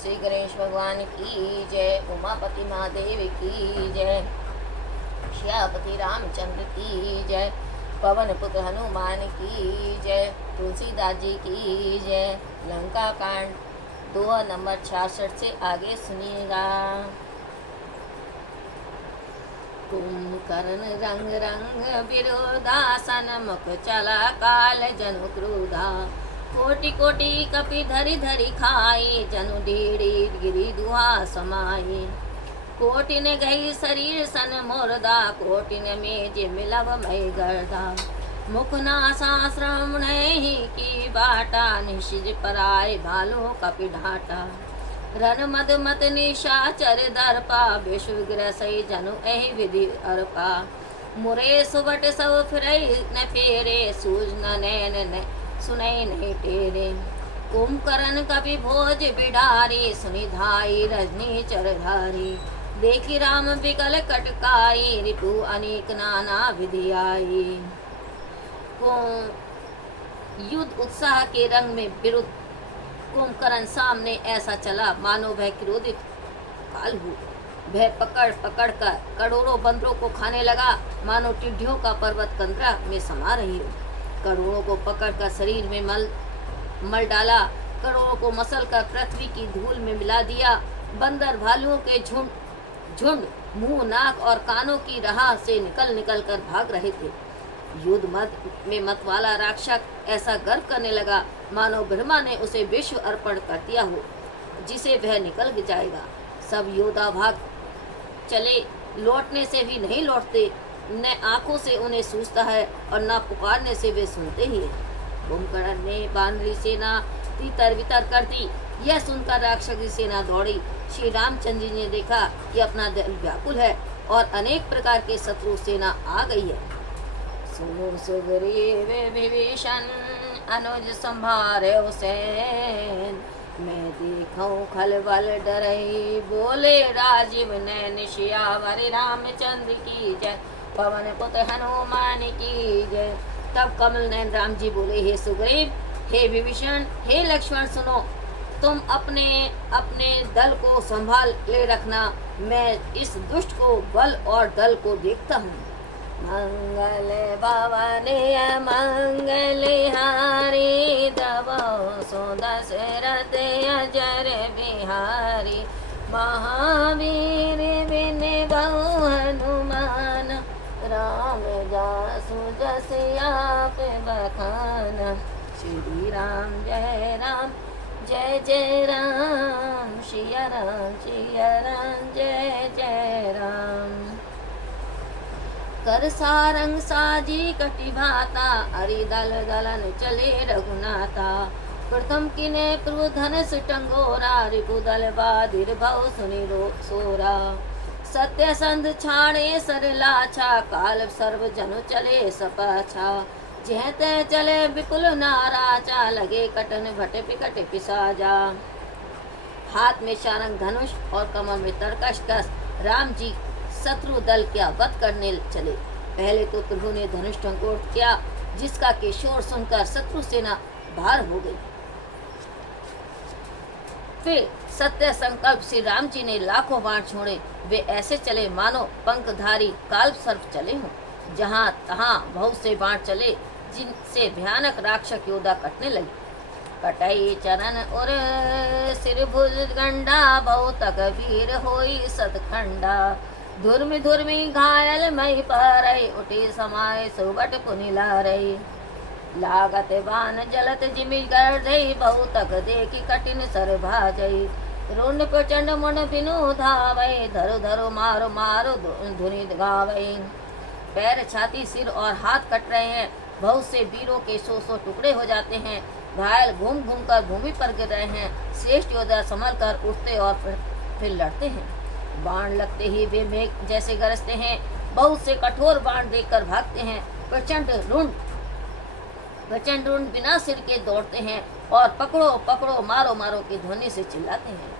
श्री गणेश भगवान की जय। उमापति महादेव की जय। श्यापति रामचंद्र की जय। पवन पुत्र हनुमान की जय। तुलसीदास जी की जय। लंका कांड दोहा नंबर 66 से आगे सुनिएगा। कुंभकर्ण रंग रंग विरोधासन मुख चला काल जनु क्रोधा। कोटि कोटि कपि धरि धरि खाए जनु ढीढ़ी गिरी दुहा समाये। कोटिन गई शरीर सन मुर्दा कोटिन में जे मिलव मई गर्दा। मुख नासा श्रवण ही की बाटा निशिज पराय भालो कपि ढाटा। रन मद मत निशाचर दर्पा विश्व ग्रसई जनु एहि विधि अर्पा। मुरे सुबट सब फिरई न फेरे सूझ न नैन न सुनई नहीं टेरे। कुंभकर्ण कपि भोज बिडारी सुनि धाई रजनी चरधारी। देखी राम विकल कटकाई रिपु अनेक नाना विधि आई। युद्ध उत्साह के रंग में विरुद्ध कुंभकर्ण सामने ऐसा चला मानो वह क्रोधित काल हो। वह पकड़ पकड़ कर करोड़ों बंदरों को खाने लगा मानो टिड्डियों का पर्वत कंदरा में समा रही हो। करोड़ों को पकड़ कर शरीर में मल डाला। करोड़ों को मसल कर पृथ्वी की धूल में मिला दिया। बंदर भालुओं के झुंड मुंह नाक और कानों की राह से निकल निकल कर भाग रहे थे। युद्ध मद में मत वाला राक्षस ऐसा गर्व करने लगा मानो ब्रह्मा ने उसे विश्व अर्पण कर दिया हो जिसे वह निकल जाएगा। सब योद्धा भाग चले लौटने से भी नहीं लौटते। न आंखों से उन्हें सूझता है और न पुकारने से वे सुनते ही हैं। कुंभकर्ण ने बानरी सेना तितर बितर कर दी। यह सुनकर राक्षसी सेना दौड़ी। श्री रामचंद्र जी ने देखा कि अपना दिल व्याकुल है और अनेक प्रकार के शत्रु सेना आ गई है। सुनो सुग्रीव विभीषण अनुज संभारे हुसैन। मैं देखूं खलबल डरई बोले राजीव नैन सियावर रामचंद्र की जय। पवन पुत्र हनुमान की जय। तब कमल नैन राम जी बोले, हे सुग्रीव, हे विभीषण, हे लक्ष्मण, सुनो, तुम अपने अपने दल को संभाल ले रखना। मैं इस दुष्ट को बल और दल को देखता हूँ। मंगल भवन मंगल हारी दबो सो दशरथ अजर बिहारी। महावीर बिन बहु हनुमान राम जासु जस आप बखाना। श्री राम जय राम जय जय राम। सिया राम जय जय राम। कर सारंग साजी कटि भाता अरि दल दलन चले रघुनाथा। प्रथम किने प्रभु धनुष टंगोरा रिपुदल बाधिर भव सुनि सोरा। सत्य संध छाड़े सर लाछा काल सर्व जनु चले सपाछा। जह तह चले विपुल नाराजा लगे कटन भट पिकट पिसाजा। हाथ में शारंग धनुष और कमर में तरकश कस राम जी शत्रु दल क्या वध करने चले। पहले तो प्रभु ने धनुष टंकोर किया जिसका के शोर सुनकर शत्रु सेना भार हो गई। फिर सत्य संकल्प से राम जी ने लाखों बाण छोड़े। वे ऐसे चले मानो पंखधारी काल सर्प चले हों। जहाँ तहाँ बहुत से बाण चले जिनसे भयानक राक्षस योद्धा कटने लगे। कटई चरण और सिर भुज गंडा बहुत वीर होई सतखंडा। धुर्मि घायल मई पारई उठी समाय सुबट पुनि लारई। लागत बान जलत जिमि गर्दई बहुतक देखी कठिन सर भाजई। रुंड प्रचंड मुंड बिनु धावई धरु धरु मारो मारो धुनि गावई। पैर छाती सिर और हाथ कट रहे हैं। बहुत से वीरों के सौ टुकड़े हो जाते हैं। घायल घूम घूम कर भूमि पर गिर रहे हैं। श्रेष्ठ योद्धा संभल कर उठते और फिर लड़ते हैं। बाण लगते ही वे मेघ जैसे गरजते हैं। बहुत से कठोर बाण देखकर भागते हैं। प्रचंड रुंड बिना सिर के दौड़ते हैं और पकड़ो पकड़ो मारो मारो की ध्वनि से चिल्लाते हैं।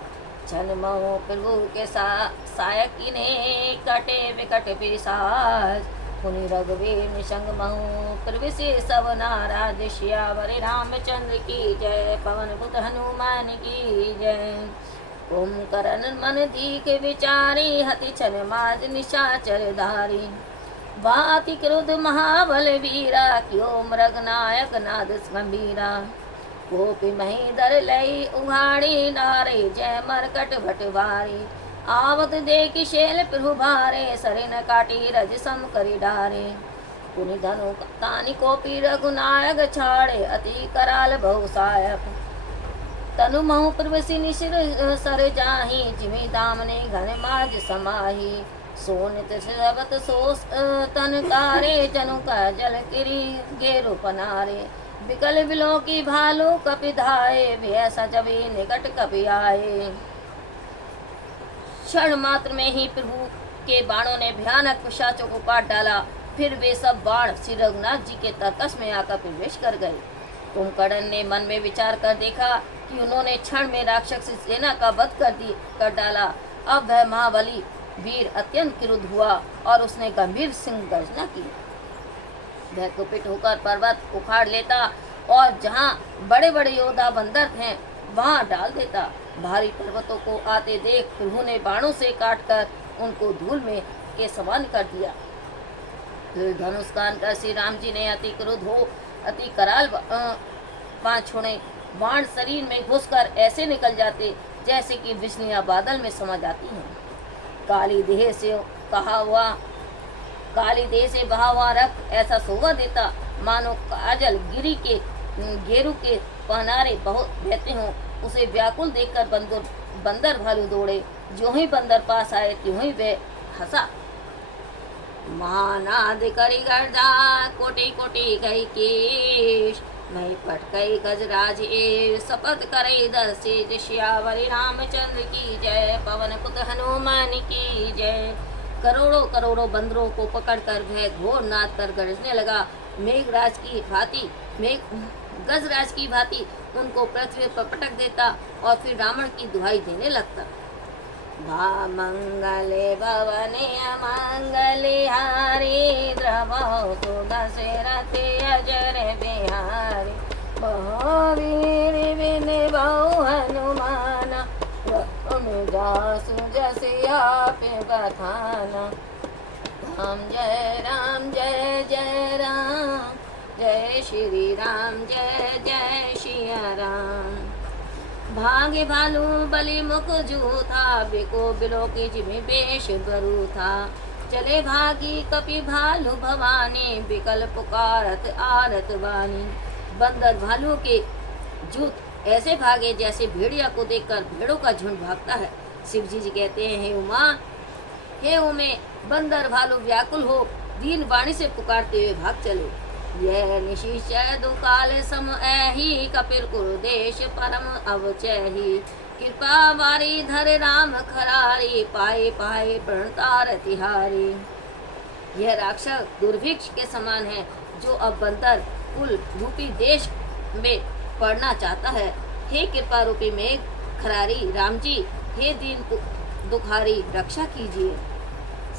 छन महो प्रभु के सायक ने कटे विकट पिशाच। पुनि रघुवीर निसंग महु प्रविशे सब नाराज। सियावर रामचंद्र की जय। पवन पुत्र हनुमान की जय। कुंभकर्ण मन दीख विचारी, हति छन माज निशाचर धारी। भाति क्रुद्ध महाबल वीरा, क्यों मृगनायक नाद गंभीरा। गोपी महीधर लई उघाड़ी, नारे जय मरकट भटवारी। आवत देख शैल प्रभु भारे, सरे न काटी रज सम करी डारे। पुनि धनु तानि कोपी रघुनायक छाड़े, अति कराल बहु सायक। तनु महु प्रवसी निशिर सर जाही, जिमि दामने घन माज समाही। सोनित शबत सोस तन कारे, जनु का जल किरी गेरु पनारे। बिकल बिलो की भालू कपि धाये, भैसा जबी निकट कपि आए। क्षण मात्र में ही प्रभु के बाणों ने भयानक पिशाचों को काट डाला। फिर वे सब बाण श्री रघुनाथ जी के तर्कस में आकर प्रवेश कर गए। कुंभकर्ण ने मन में विचार कर देखा कि उन्होंने क्षण में राक्षसी सेना का वध कर डाला। अब वह महाबली वीर अत्यंत क्रुद्ध हुआ और उसने गंभीर सिंह गर्जना की। वह कुपित होकर पर्वत उखाड़ लेता और जहाँ बड़े बड़े योद्धा बंदर हैं वहाँ डाल देता। भारी पर्वतों को आते देख प्रभु ने बाणों से काटकर उनको धूल में के समान कर दिया। फिर धनुष कान कर श्री राम जी ने अति क्रुद्ध हो अति कराल बाण छोड़े। बाण शरीर में घुसकर ऐसे निकल जाते जैसे कि बिजलियां बादल में समा जाती हैं। काली देह से बहा हुआ रक्त ऐसा शोभा देता मानो काजल गिरी के गेरू के पहनारे बहुत बहते हों। उसे व्याकुल देखकर बंदर भालू दौड़े। जो ही बंदर पास आए त्यों ही वे हंसा। महानाद करी गर्जा, कोटि कोटि गई केश। मैं पटकई गजराज ए, शपथ करई दशे। श्यावरी रामचंद्र की जय, पवन पुत हनुमान की जय। करोड़ों करोड़ों बंदरों को पकड़कर वह घोर नाद कर गरजने लगा। गजराज की भांति उनको पृथ्वी पर पटक देता और फिर रावण की दुहाई देने लगता। भा मंगले भवने अमंगले हारी, द्रवौ तो दशरथ अजर बिहारी। महावीर विने बहु हनुमान, जासु जसे आप बखाना। राम जय जय राम, जय श्री राम जय जय सिया राम। भागे भालू बलि मुख जूथा, बिको बिलो के जिमे बेश बरू था। चले भागी कपि भालू भवानी, बिकल पुकारत आरत वानी। बंदर भालू के जूत ऐसे भागे जैसे भेड़िया को देखकर भेड़ों का झुंड भागता है। शिव जी कहते हैं, हे उमे बंदर भालू व्याकुल हो दीन वाणी से पुकारते हुए भाग चले। यह निशिचय दुकाल सम ऐही, कपिल कुरुदेश परम अवचही। कृपा वारी धर राम खरारी, पाए पाए प्रणतार तिहारी। यह राक्षस दुर्भिक्ष के समान है जो अब बंदर कुल रूपी देश में पड़ना चाहता है। हे कृपा रूपी मेघ खरारी राम जी, हे दीन दुखारी रक्षा कीजिए।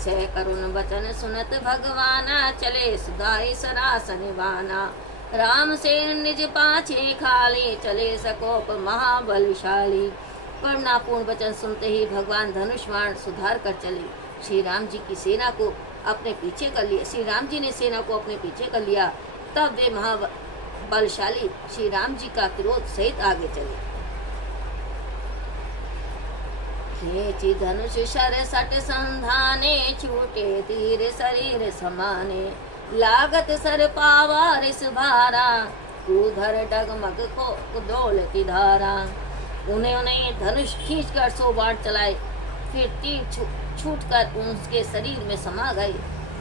सह करुण वचन सुनत भगवाना, चले सुधाई सरासन वाना। राम से निज पाछे खाली, चले सकोप महाबलशाली। करुणापूर्ण वचन सुनते ही भगवान धनुष बाण सुधार कर चले। श्री राम जी की सेना को अपने पीछे कर लिया। श्री राम जी ने सेना को अपने पीछे कर लिया। तब वे महाबलशाली श्री राम जी का क्रोध सहित आगे चले। खींची धनुष शर सट संधाने, छूटे तीर शरीर समाने। लागत सर पावा रिस भारा, कूधर डगमग को डोलती धारा। उन्हें धनुष खींचकर 100 बाण चलाए, फिर तीर छूटकर उसके शरीर में समा गए।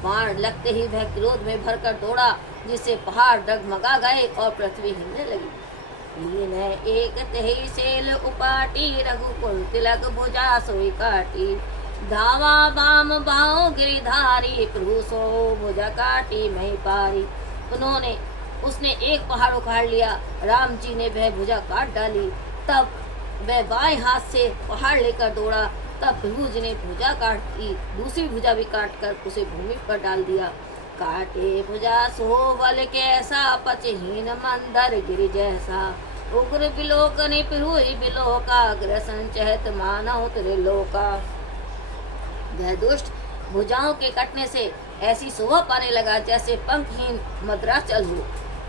बाण लगते ही वह क्रोध में भरकर दौड़ा, जिससे पहाड़ डगमगा गए और पृथ्वी हिलने लगी। लीन एक तही सेल उपाटी, रघुकुल तिलक भुजा सोई काटी। धावा बाम बाओ गिरिधारी, प्रभु सो भुजा काटी मही पारी। उसने एक पहाड़ उखाड़ लिया, राम जी ने वह भुजा काट डाली। तब वह बाएं हाथ से पहाड़ लेकर दौड़ा। तब प्रभु जी ने भुजा काट दी, दूसरी भुजा भी काट कर उसे भूमि पर डाल दिया। काटे भुजा सो बल कैसा, पचहीन मंदर गिर जैसा। उग्र बिलोकनि पिहुई बिलोका ग्रसन चहत मानव त्रिलोका। वह दुष्ट भुजाओं के कटने से ऐसी शोभा पाने लगा जैसे पंखहीन मद्राचल हो।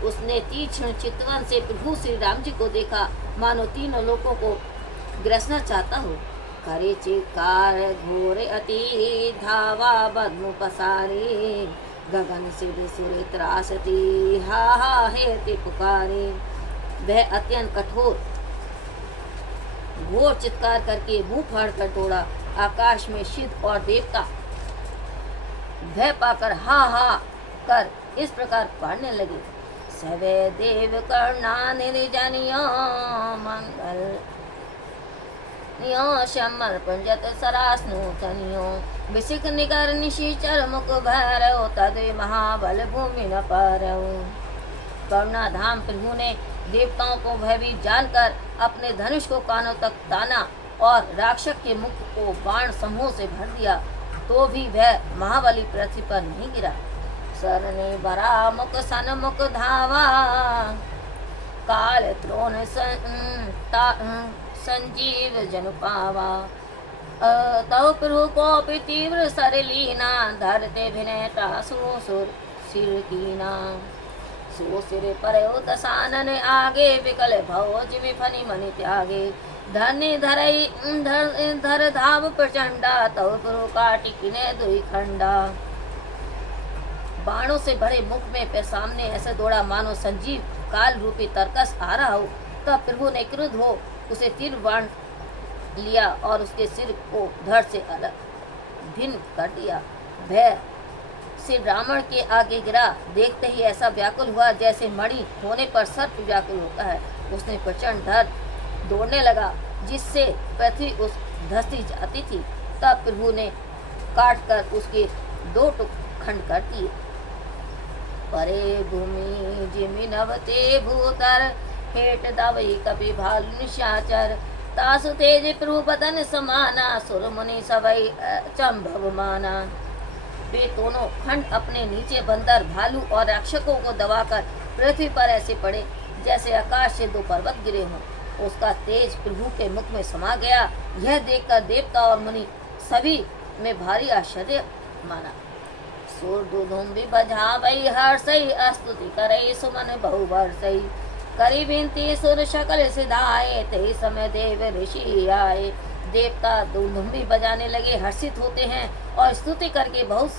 उसने तीक्ष्ण चितवन से प्रभु श्री राम जी को देखा, मानो तीनों लोगों को ग्रसना चाहता हो। करे चिकार घोर अति धावा बदनु पसारे, गगन सिर सुर त्रासती हा हा हेति पुकारे। वह अत्यंत कठोर घोर चित्कार करके मुंह फाड़ कर दौड़ा। आकाश में सिद्ध और देवता भय पाकर हा हा कर इस प्रकार पढ़ने लगे। सवे देव कर्णा निर्जनियो मंगल शमर पंजत सरासनु तनियो, विसिक निकर निशिचर मुख भैरव तदे महाबल भूमि न पारव। करुणा धाम प्रभु ने देवताओं को भयभीत जानकर अपने धनुष को कानों तक ताना और राक्षस के मुख को बाण समूह से भर दिया, तो भी वह महाबली पृथ्वी पर नहीं गिरा। सरने बरा मुख सन मुख धावा, काल त्रोण संजीव जन पावा। तव प्रभु को तीव्र सरलीना, धरते भिनेता सुर सिर कीना। सो सिर पर दसानन आगे, विकल भवज विफनि मनि त्यागे। धनि धरई धर धाव प्रचंडा, तव प्रभु काटि किने दुई खंडा। बाणों से भरे मुख में सामने ऐसे दौड़ा मानो संजीव काल रूपी तरकस आ रहा हो। तब प्रभु ने क्रुद्ध हो उसे तीर बाण लिया और उसके सिर को धड़ से अलग भिन्न कर दिया। भय से ब्राह्मण के आगे गिरा। देखते ही ऐसा व्याकुल हुआ जैसे मणि होने पर सर्प व्याकुल होता है। उसने प्रचंड धर दौड़ने लगा, जिससे पृथ्वी उस धसती जाती थी। तब प्रभु ने काट कर उसके दो खंड कर दिए। परे भूमि जिमि नवते भूतर, हेट दवई कपि भालु निशाचर। तासु तेज प्रभु बदन समाना, सुर मुनि सवै चंभव माना। वे दोनों खंड अपने नीचे बंदर, भालू और राक्षसों को दबाकर पृथ्वी पर ऐसे पड़े जैसे आकाश से दो पर्वत गिरे हों। उसका तेज प्रभु के मुख में समा गया। यह देखकर देवता और मुनि सभी में भारी आश्चर्य माना। सुर दुधुम्बी बजावई हर्षई, स्तुति करई सुमन बहु बरसई। करी विनती सुर शकल सिधाए, ते समय देव ऋषि आए। देवता दुधुम्बी बजाने लगे, हर्षित होते हैं और स्तुति करके बहुत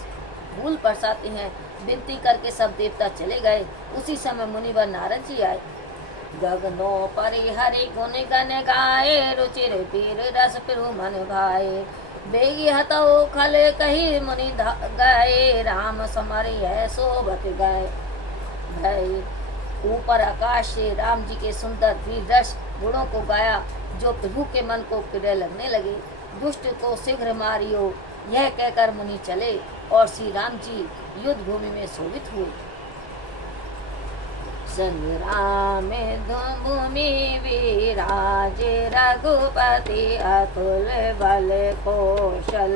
फूल बरसाते हैं। विनती करके सब देवता चले गए। उसी समय मुनिवर नारद जी आए। गगनो परि हरि गुण गन गाए, रुचिर पीर रस प्रभु मन भाए। बेगी हतौ खल कही मुनि गए, राम समरि है सोबत गए। ऊपर आकाश से राम जी के सुंदर वीर रस गुणों को गाया, जो प्रभु के मन को प्रिय लगने लगे। दुष्ट को शीघ्र मारियो, यह कहकर मुनि चले और श्री राम जी युद्ध भूमि में शोभित हुए। संग्राम भूमि विराज रघुपति, अतुल बल कौशल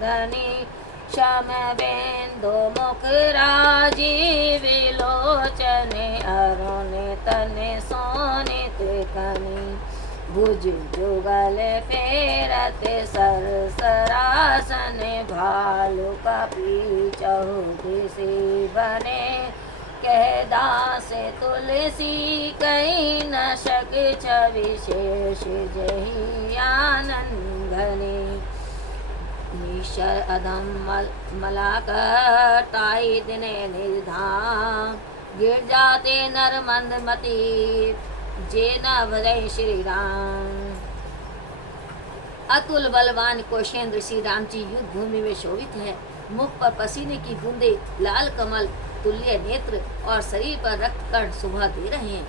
धनी। श्याम बिंदु मुख राजीव लोचन, अरुण तन सोनित कनि। भुज जुगल फेरत सर सरासन, भालु कपि चहुदिसि बने। कह दास तुलसी कहीं न शक विशेष, जही आनंद घने। ईश्वर अधम मलाकर ताई दिने निर्धाम, गिर जाते नर मंदमती, जे न भजै श्री राम। अतुल बलवान कौशेंद्र श्री राम जी युद्ध भूमि में शोभित है। मुख पर पसीने की बूंदे, लाल कमल तुल्य नेत्र और शरीर पर रक्त कण शोभा दे रहे हैं।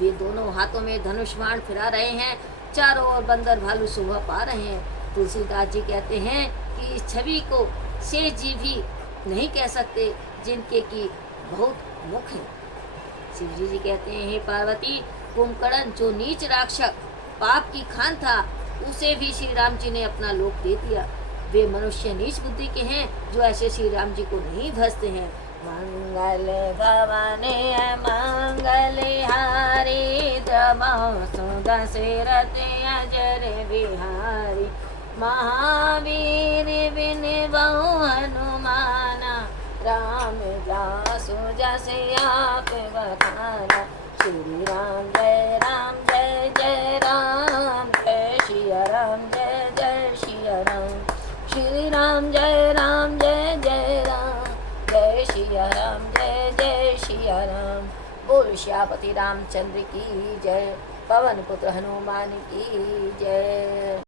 वे दोनों हाथों में धनुष बाण फिरा रहे हैं। चारों ओर बंदर भालू शोभा पा रहे हैं। तुलसीदास जी कहते हैं कि इस छवि को शेष जी भी नहीं कह सकते, जिनके की बहुत मुख है। शिव जी कहते हैं, हे पार्वती, कुंभकर्ण जो नीच राक्षस पाप की खान था, उसे भी श्री राम जी ने अपना लोक दे दिया। वे मनुष्य नीच बुद्धि के हैं, जो ऐसे श्री राम जी को नहीं भजते हैं। मंगल भवने मंगल हारी द्रमसु दशरथ अजर बिहारी महावीर बिन बहु हनुमाना राम जासु जस आप बखाना श्री राम जय जय राम जय सिया राम जय सिया राम श्री राम जय राम जय राम जय सिया राम जय सिया राम बोल श्यापति रामचंद्र की जय पवन पुत्र हनुमान की जय।